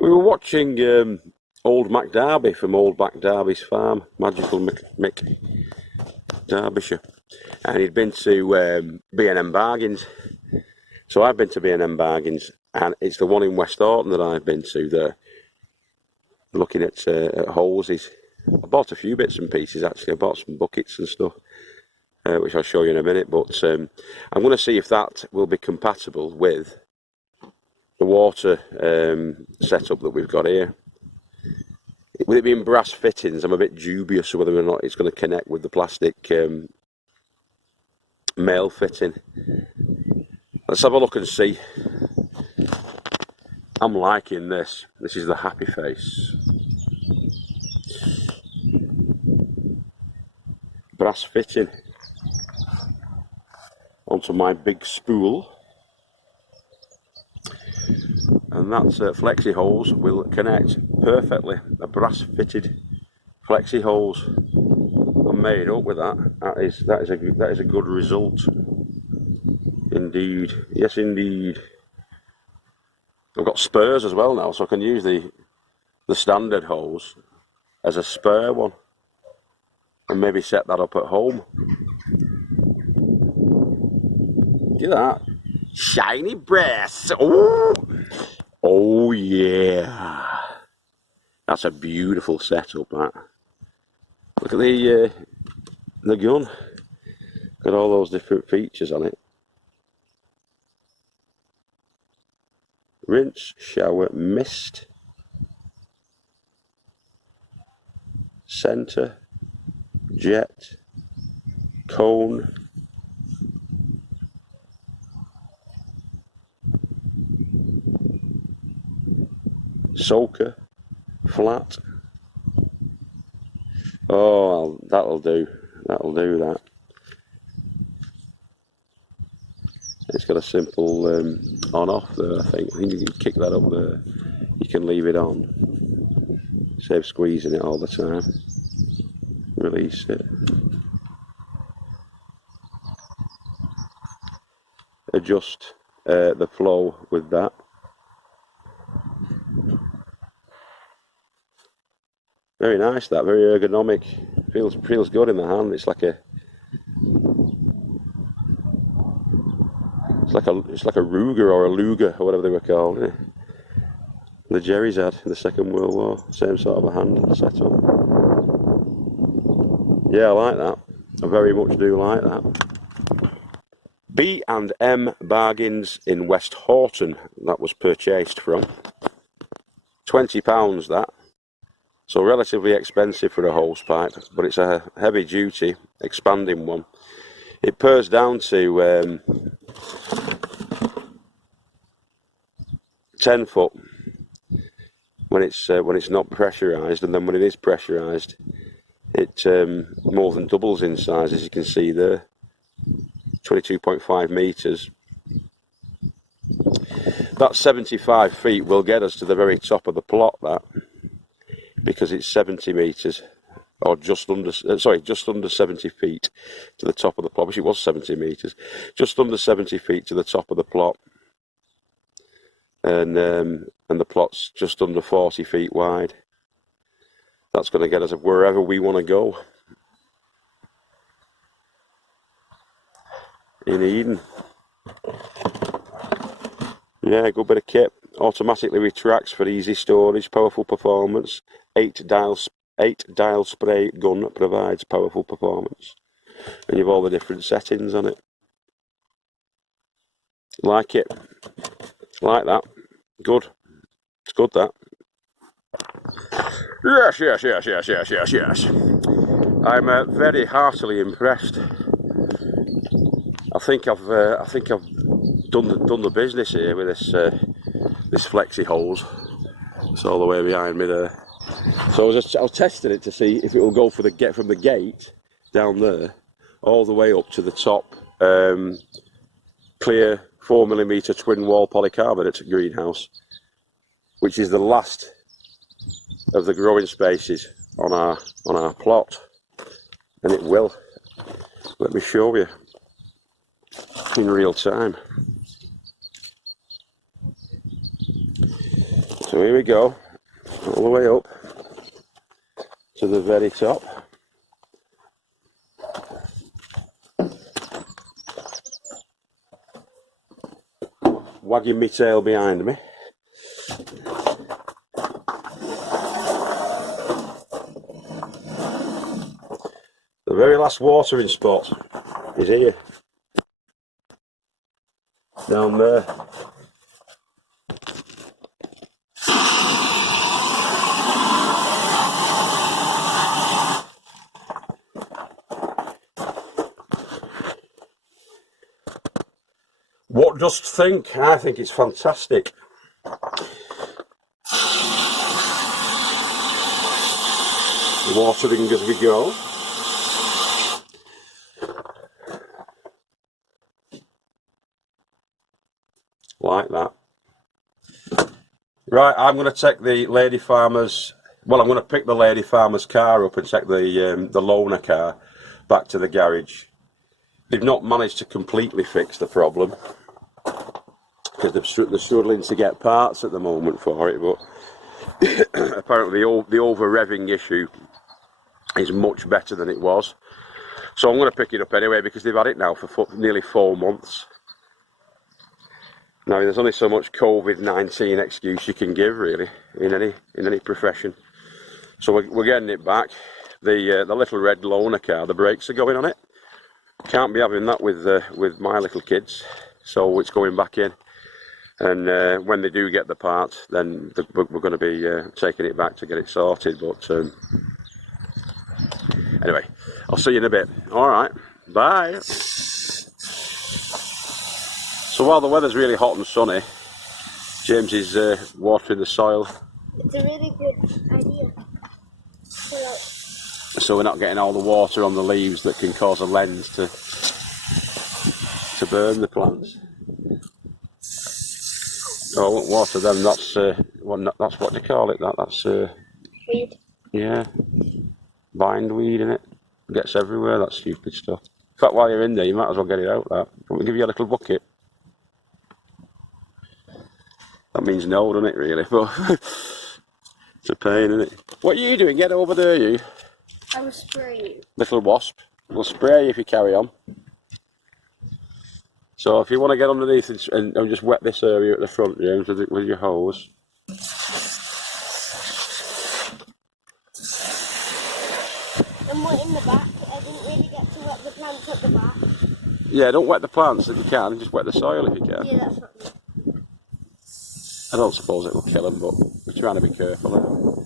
We were watching Old Mac Derby from Old Mac Derby's farm, Magical Mick Derbyshire, and he'd been to B&M Bargains. So I've been to B&M Bargains, and it's the one in West Horton that I've been to there, looking at hoses. I bought a few bits and pieces actually. I bought some buckets and stuff, which I'll show you in a minute, but I'm going to see if that will be compatible with the water setup that we've got here. With it being brass fittings, I'm a bit dubious of whether or not it's going to connect with the plastic male fitting. Let's have a look and see. I'm liking this. This is the happy face. Brass fitting onto my big spool. And that flexi hose will connect perfectly. A brass fitted flexi hose. I'm made up with that. That is a good result. Indeed. Yes, indeed. I've got spurs as well now, so I can use the standard hose as a spare one, and maybe set that up at home. Look at that. Shiny breasts. Oh, oh yeah. That's a beautiful setup, that. Look at the gun. Got all those different features on it. Rinse, shower, mist, center, jet, cone, soaker, flat. Oh, that'll do. That'll do that. It's got a simple on-off there, I think. I think you can kick that up there. You can leave it on. Save squeezing it all the time. Release it. Adjust the flow with that. Very nice, that. Very ergonomic. Feels good in the hand. It's like a Ruger or a Luger or whatever they were called. Eh? The Jerry's had in the Second World War. Same sort of a hand setup. Yeah, I like that. I very much do like that. B&M Bargains in West Horton. That was purchased from. £20 that. So relatively expensive for a hose pipe, but it's a heavy duty expanding one. It purrs down to 10 foot when it's not pressurised, and then when it is pressurised, it more than doubles in size, as you can see there. 22.5 metres. That 75 feet will get us to the very top of the plot, that, because it's 70 metres. Or just under 70 feet to the top of the plot, which it was 70 metres. Just under 70 feet to the top of the plot, and the plot's just under 40 feet wide. That's going to get us wherever we want to go in Eden. Yeah, good bit of kit. Automatically retracts for easy storage, powerful performance. 8-dial spray gun provides powerful performance, and you've all the different settings on it. Like it, like that. Good. It's good, that. Yes, yes, yes, yes, yes, yes, yes. I'm very heartily impressed. I think I've done the business here with this flexi hose. It's all the way behind me there. So I was testing it to see if it will go from the gate down there all the way up to the top clear 4mm twin wall polycarbonate greenhouse, which is the last of the growing spaces on our plot, and it will. Let me show you in real time. So So here we go, all the way up to the very top. Wagging my tail behind me. The very last watering spot is here, down there. What dost think? I think it's fantastic. Watering as we go. Like that. Right, I'm going to take the lady farmer's, well, I'm going to pick the lady farmer's car up and take the loaner car back to the garage. They've not managed to completely fix the problem because they're struggling to get parts at the moment for it, but apparently the over-revving issue is much better than it was. So I'm going to pick it up anyway because they've had it now for nearly 4 months. Now there's only so much COVID-19 excuse you can give really in any profession. So we're getting it back. The little red loaner car, the brakes are going on it. Can't be having that with my little kids, so it's going back in. And when they do get the part, then we're going to be taking it back to get it sorted. But anyway, I'll see you in a bit. All right, bye. So while the weather's really hot and sunny, James is watering the soil. It's a really good idea. So we're not getting all the water on the leaves that can cause a lens to burn the plants. Oh, water them. That's that's what they call it. That's weed. Yeah, bindweed, innit? Gets everywhere. That stupid stuff. In fact, while you're in there, you might as well get it out. That. Can we give you a little bucket? That means no, doesn't it? Really, but it's a pain, isn't it? What are you doing? Get over there, you. I will spray you. Little wasp. We'll spray you if you carry on. So if you want to get underneath and just wet this area at the front, James, with your hose. And what in the back? I didn't really get to wet the plants at the back. Yeah, don't wet the plants if you can, just wet the soil if you can. Yeah, that's not me. I don't suppose it will kill them, but we're trying to be careful.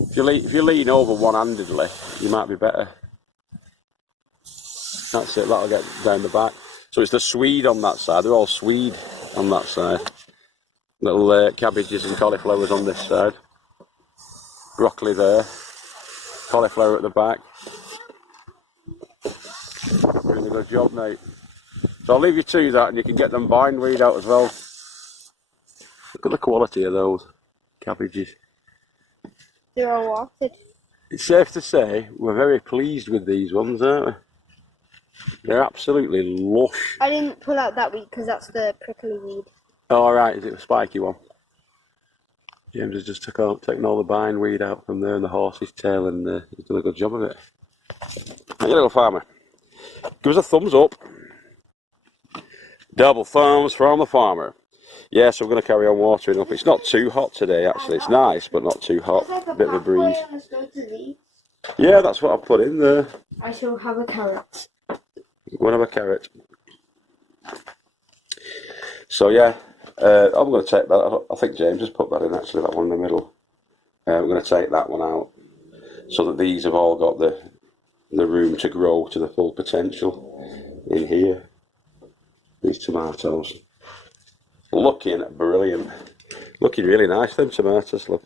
If you lean over one-handedly, you might be better. That's it, that'll get down the back. So it's the swede on that side, they're all swede on that side. Little cabbages and cauliflowers on this side. Broccoli there. Cauliflower at the back. Really good job, mate. So I'll leave you to that and you can get them bindweed out as well. Look at the quality of those cabbages. They're all watered. It's safe to say we're very pleased with these ones, aren't we? They're absolutely lush. I didn't pull out that weed because that's the prickly weed. Oh, alright, is it a spiky one? James has just taken all the bindweed out from there and the horse's tail, and he's done a good job of it. Hey, little farmer. Give us a thumbs up. Double thumbs from the farmer. Yeah, so we're going to carry on watering up. It's not too hot today, actually. It's nice, but not too hot. Like Bit of a breeze. On Yeah, that's what I've put in there. I shall have a carrot. Go and have a carrot. So yeah, I'm going to take that. I think James has put that in, actually, that one in the middle. We're going to take that one out so that these have all got the room to grow to the full potential in here. These tomatoes. Looking brilliant. Looking really nice, them tomatoes, look.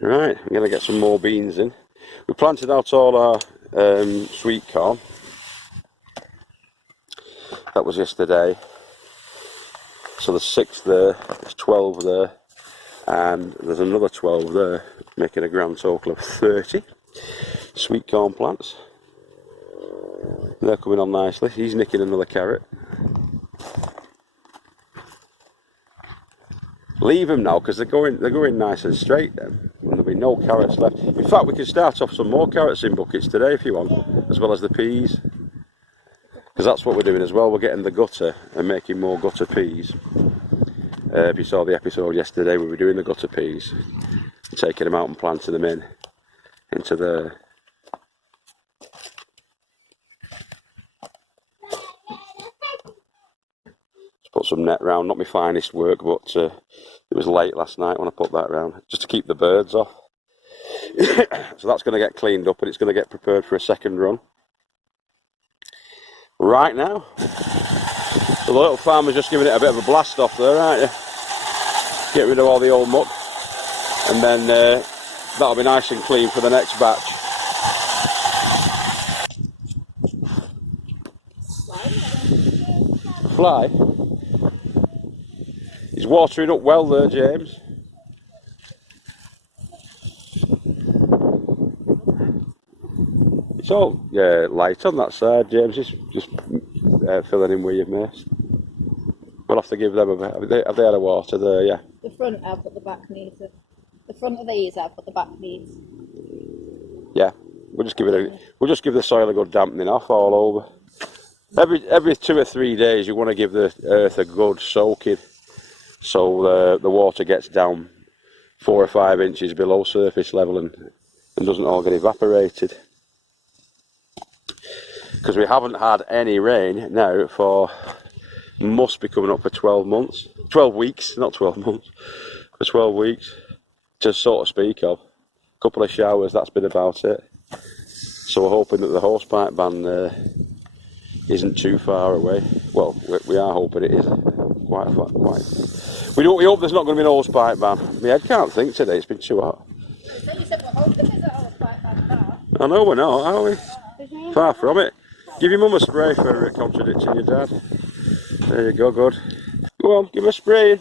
Right, I'm going to get some more beans in. We planted out all our sweet corn. That was yesterday. So there's 6 there, there's 12 there, and there's another 12 there, making a grand total of 30 sweet corn plants. They're coming on nicely. He's nicking another carrot. leave them now because they're going nice and straight then. And there'll be no carrots left. In fact, we can start off some more carrots in buckets today if you want, as well as the peas. Because that's what we're doing as well. We're getting the gutter and making more gutter peas. If you saw the episode yesterday, we were doing the gutter peas, taking them out and planting them into the. Put some net round, not my finest work, but it was late last night when I put that round, just to keep the birds off. So that's going to get cleaned up and it's going to get prepared for a second run. Right now. So the little farmer's just giving it a bit of a blast off there, aren't you? Get rid of all the old muck. And then that'll be nice and clean for the next batch. Fly? He's watering up well there, James. It's all light on that side, James. Is just filling in where you've missed. We'll have to give them a bit. Have they had a water there? Yeah. The front have, but the back needs it. The front of these have, but the back needs. Yeah. We'll just give it. We'll just give the soil a good dampening off all over. Every 2 or 3 days, you want to give the earth a good soaking, so the water gets down 4 or 5 inches below surface level and doesn't all get evaporated. Because we haven't had any rain now for, must be coming up for 12 months. 12 weeks, not 12 months. For 12 weeks, to sort of speak of. A couple of showers, that's been about it. So we're hoping that the hosepipe ban isn't too far away. Well, we are hoping it is quite. We hope there's not going to be an hosepipe ban. My head can't think today, it's been too hot. You said we're hoping there's a hosepipe ban now. I know we're not, are we? Far from it. Give your mum a spray for contradicting your dad. There you go, good. Go on, give him a spray.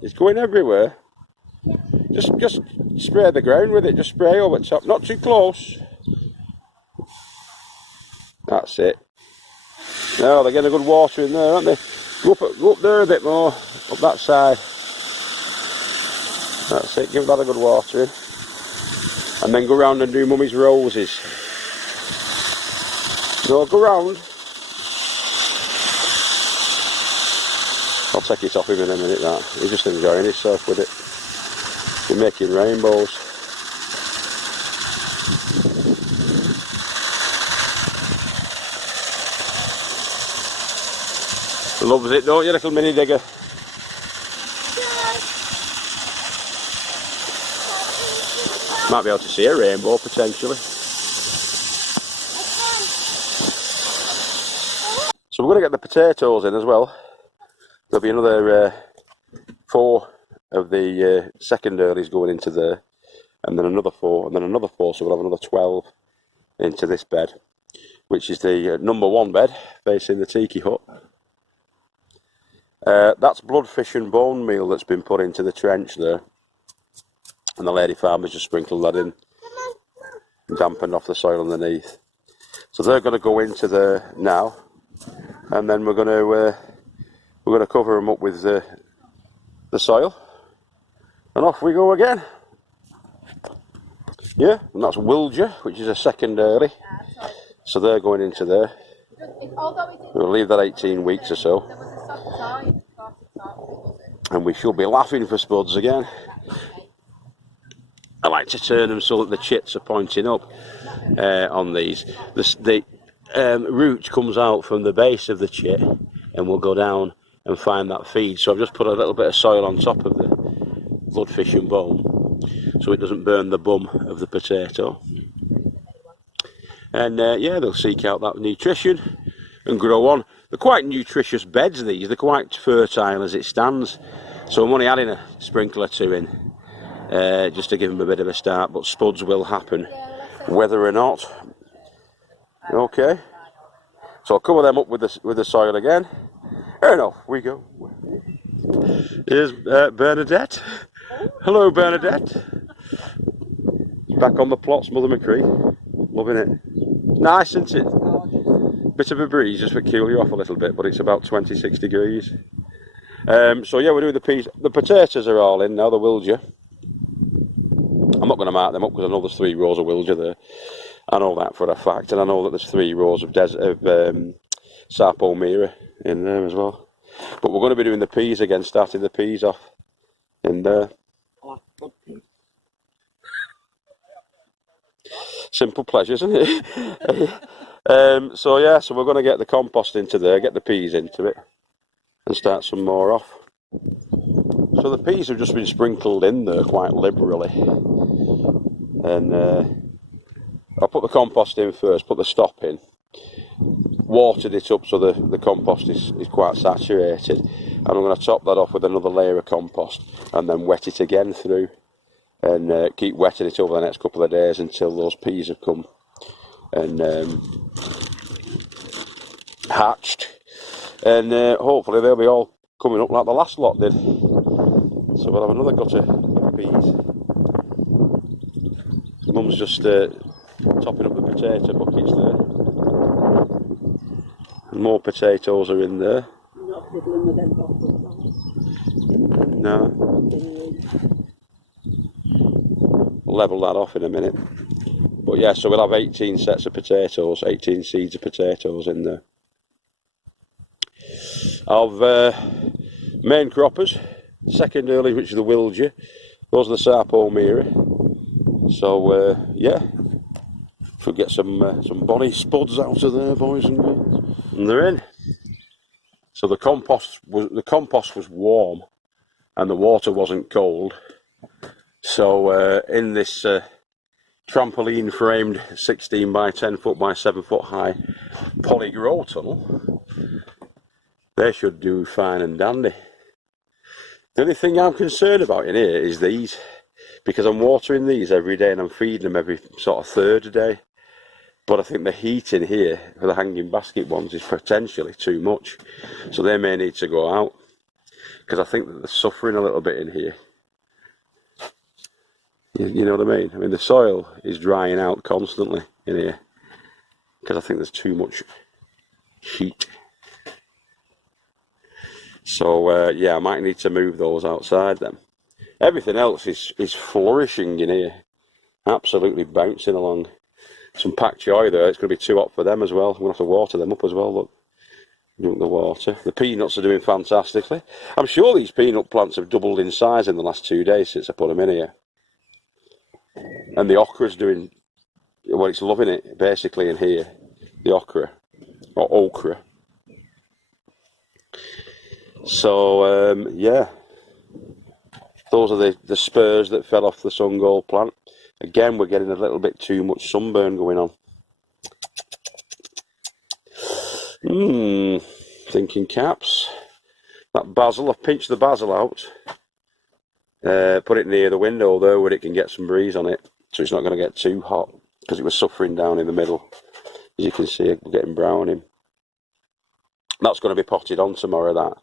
It's going everywhere. Just spray the ground with it. Just spray over the top. Not too close. That's it. Now they're getting a good water in there, aren't they? Go up there a bit more. Up that side. That's it. Give that a good water in. And then go round and do Mummy's roses. No, go round. I'll take it off him in a minute, that. He's just enjoying himself with it. We're making rainbows. Loves it, don't you, little mini digger? Might be able to see a rainbow potentially. So we're going to get the potatoes in as well. There'll be another 4 of the second earlies going into there, and then another 4, and then another 4, so we'll have another 12 into this bed, which is the number 1 bed facing the tiki hut. That's bloodfish and bone meal that's been put into the trench there, and the lady farmers just sprinkled that in, dampened off the soil underneath. So they're going to go into there now, and then we're going to cover them up with the soil, and off we go again. Yeah, and that's Wilger, which is a second early. So they're going into there. We'll leave that 18 weeks or so, and we should be laughing for spuds again. I like to turn them so that the chits are pointing up on these. The root comes out from the base of the chit and will go down and find that feed. So I've just put a little bit of soil on top of the bloodfish and bone so it doesn't burn the bum of the potato. And yeah, they'll seek out that nutrition and grow on. They're quite nutritious beds, these. They're quite fertile as it stands. So I'm only adding a sprinkle or 2 in just to give them a bit of a start, but spuds will happen whether or not. Okay, so I'll cover them up with the soil again, and off we go. Here's Bernadette. Hello, Bernadette. Back on the plots, Mother McCree. Loving it. Nice, isn't it? Bit of a breeze just to cool you off a little bit, but it's about 26 degrees. So yeah, we're doing the peas. The potatoes are all in now, the Wilgia. I'm not going to mark them up because I know there's 3 rows of Wilgia there. I know that for a fact, and I know that there's 3 rows of Sarpo Mira in there as well. But we're going to be doing the peas again, starting the peas off in there. Simple pleasure, isn't it? So yeah, so we're going to get the compost into there, get the peas into it, and start some more off. So the peas have just been sprinkled in there quite liberally, and I'll put the compost in first, put the stop in, watered it up so the compost is quite saturated, and I'm going to top that off with another layer of compost and then wet it again through, and keep wetting it over the next couple of days until those peas have come and hatched, and hopefully they'll be all coming up like the last lot did. So we'll have another gut of peas. Mum's just topping up the potato buckets there. And more potatoes are in there. Not fiddling with them bottles. No. We'll level that off in a minute. But yeah, so we'll have 18 sets of potatoes, 18 seeds of potatoes in there. Of main croppers, second early, which is the Wilgia. Those are the Sarpo Mira. So yeah, should get some bonny spuds out of there, boys and girls. And they're in. So the compost was warm, and the water wasn't cold. So in this trampoline framed 16 by 10 foot by 7 foot high poly grow tunnel, they should do fine and dandy. The only thing I'm concerned about in here is these, because I'm watering these every day and I'm feeding them every sort of third day. But I think the heat in here for the hanging basket ones is potentially too much, so they may need to go out, because I think that they're suffering a little bit in here. You know what I mean? I mean, the soil is drying out constantly in here because I think there's too much heat. So yeah, I might need to move those outside then. Everything else is flourishing in here, absolutely bouncing along. Some pak choi there, it's going to be too hot for them as well. I'm going to have to water them up as well. Look, drink the water. The peanuts are doing fantastically. I'm sure these peanut plants have doubled in size in the last 2 days since I put them in here. And the okra's doing, well, it's loving it basically in here. The okra, or okra. So yeah, those are the spurs that fell off the sun gold plant. Again, we're getting a little bit too much sunburn going on. Thinking caps. That basil, I've pinched the basil out. Put it near the window there where it can get some breeze on it, so it's not going to get too hot, because it was suffering down in the middle. As you can see, we're getting browning. That's going to be potted on tomorrow, that,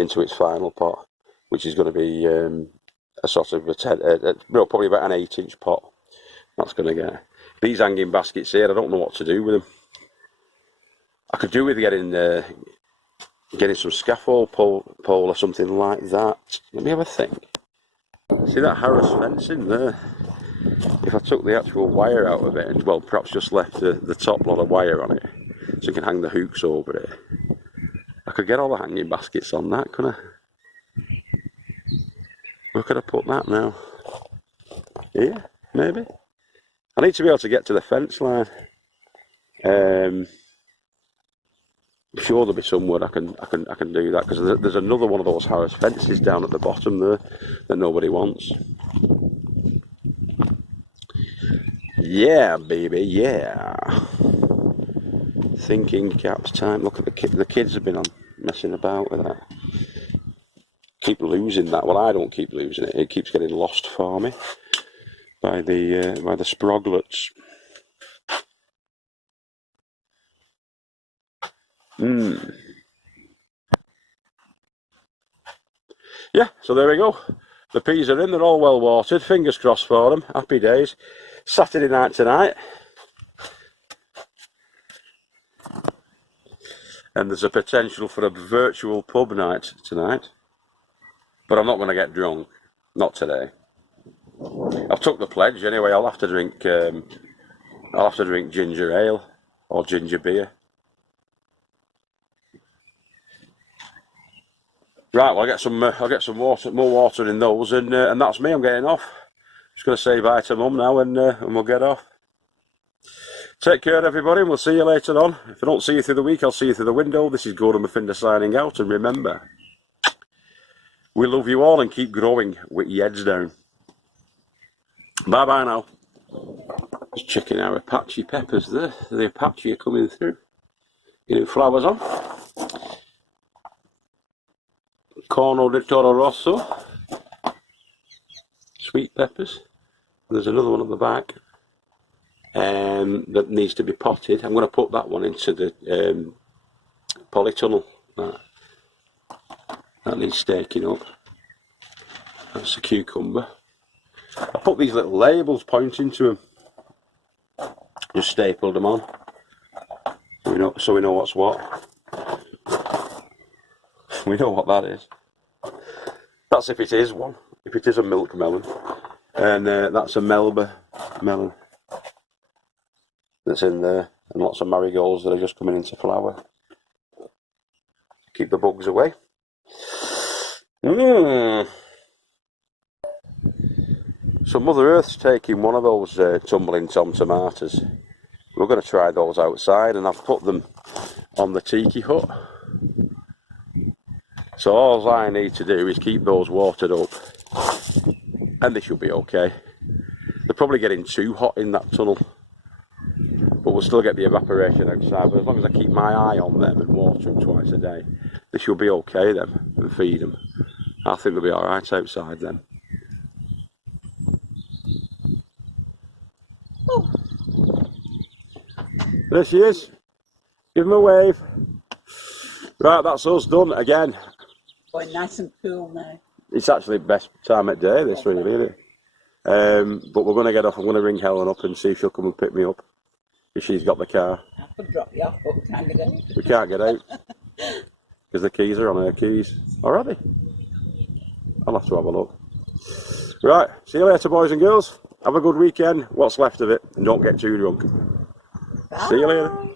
into its final pot, which is going to be a sort of probably about an 8-inch pot. That's going to get. These hanging baskets here, I don't know what to do with them. I could do with getting some scaffold pole or something like that. Let me have a think. See that Harris fencing there? If I took the actual wire out of it, and well, perhaps just left the top lot of wire on it, so you can hang the hooks over it, I could get all the hanging baskets on that, couldn't I? Where could I put that now? Here, maybe? I need to be able to get to the fence line. I'm sure there'll be somewhere I can do that, because there's another one of those Harris fences down at the bottom there that nobody wants. Yeah, baby, yeah. Thinking caps time. Look at the kids have been on messing about with that. Keep losing that. Well, I don't keep losing it. It keeps getting lost for me by the sproglets. Yeah, so there we go. The peas are in, they're all well watered. Fingers crossed for them. Happy days. Saturday night tonight. And there's a potential for a virtual pub night tonight. But I'm not going to get drunk. Not today. I've took the pledge anyway. I'll have to drink ginger ale or ginger beer. Right, well, I'll get some water, more water in those, and that's me. I'm getting off. Just going to say bye to Mum now, and we'll get off. Take care, everybody, and we'll see you later on. If I don't see you through the week, I'll see you through the window. This is Gordon Murphinda signing out, and remember, we love you all and keep growing with your heads down. Bye bye now. Just checking our Apache peppers there. The Apache are coming through. Getting flowers on. Corno di Toro Rosso. Sweet peppers. There's another one at the back that needs to be potted. I'm going to put that one into the polytunnel. That needs staking up. That's a cucumber. I put these little labels pointing to them. Just stapled them on. So we know what's what. We know what that is. That's if it is one. If it is a milk melon. And that's a Melba melon. That's in there. And lots of marigolds that are just coming into flower. Keep the bugs away. So Mother Earth's taking one of those tumbling tom tomatoes. We're going to try those outside, and I've put them on the tiki hut. So all I need to do is keep those watered up, and they should be okay. They're probably getting too hot in that tunnel, but we'll still get the evaporation outside. But as long as I keep my eye on them and water them twice a day, they should be okay then, and feed them. I think they'll be alright outside then. Oh. There she is. Give him a wave. Right, that's us done again. Boy, nice and cool now. It's actually the best time of day, this really, isn't it? But we're going to get off. I'm going to ring Helen up and see if she'll come and pick me up. If she's got the car. I could drop you off, but we can't get out. We can't get out. Because the keys are on her keys. Or are they? I'll have to have a look. Right, see you later, boys and girls. Have a good weekend. What's left of it. And don't get too drunk. Bye. See you later.